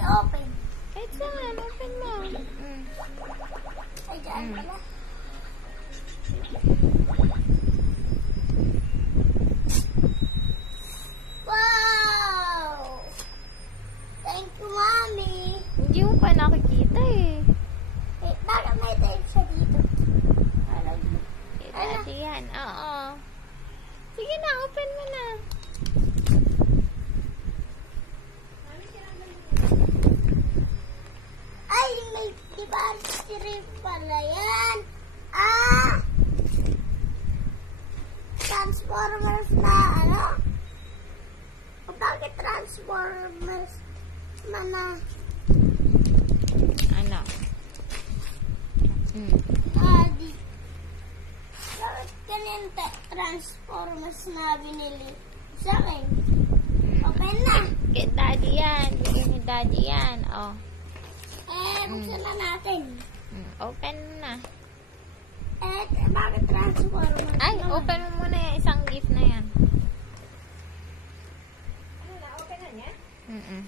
open. Kahit saan, open mo. Ay, dyan pala. Wow! Thank you, Mommy. Hindi mo pa nakikita eh. Eh, bakit may tape siya dito? Kita yan, oo. Sige na, open mo na. Ay, may battery pala yan. Transformers na ano? O bakit Transformers na Ano? di. Bakit ganyan Transformers na binili sa akin? Open na. Kay daddy yan. Bigyan ni daddy yan. Oh. Buksan na natin. Open na. Bakit Transformers? Ay, open mo muna yung isang gift na yan. Ano na, open na niya? Mm-mm.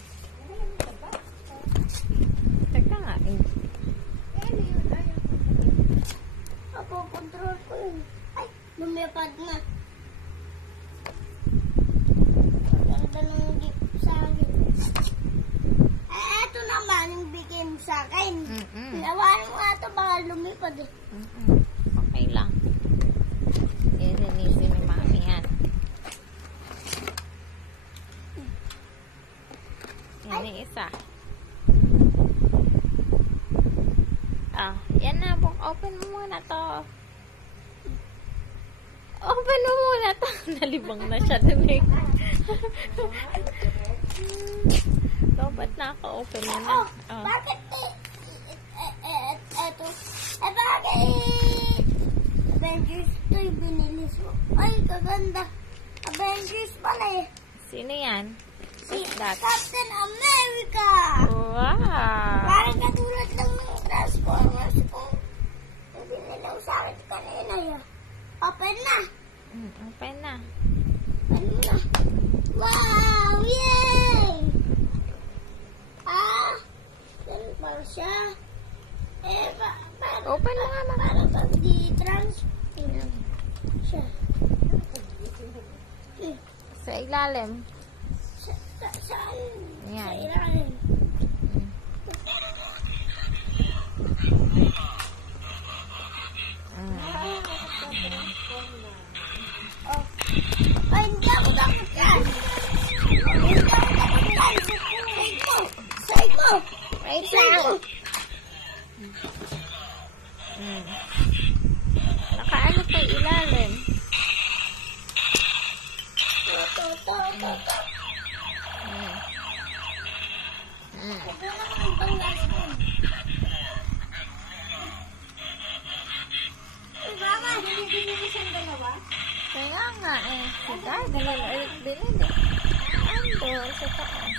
Teka nga. Ano yun? Ayaw. Ako, control ko yun. Ay, lumipad na. Ganda ng gift sa akin. Eto naman yung bigay mo sa akin. Ginawain mo nga ito, baka lumipad eh. Okay lang. Inisip ni Mami yan. Yan yung isa. Yan na. Open mo muna to. Open mo muna to. Nalibang na siya dun eh. Dapat naka-open mo na. Bakit eto? Bakit Avengers 2 yung binili mo? Ay, kaganda. Avengers pala eh. Sino yan? Si What's that? Captain America. Wow! Parang katulad lang ng Transformers ko. Yung binili mo sa akin kanina yun. Open na. Open na. Open na. Wow! Yay! Ganun pa siya. Open mo nga, Mama. Para pag di-transfer siya. Sa ilalim. Saan? Yan. Sa ilalim. Ay, hindi ako dapat yan. Hindi ako dapat yan. Side mo. Side mo. Right Side mo. Nakaano pa ilalim? Ito. Ito naman ang panglas mo. Mama, Binibili mo siyang dalawa? Kaya nga eh. Si Daddy lang ulit bilhin eh. Ando, sa taas.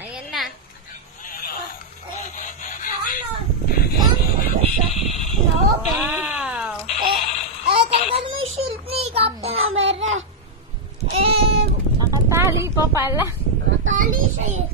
Ayan na. na-open. Wow! Tanggal mo yung shield ni Captain America. Nakatali pa pala. Natali siya eh.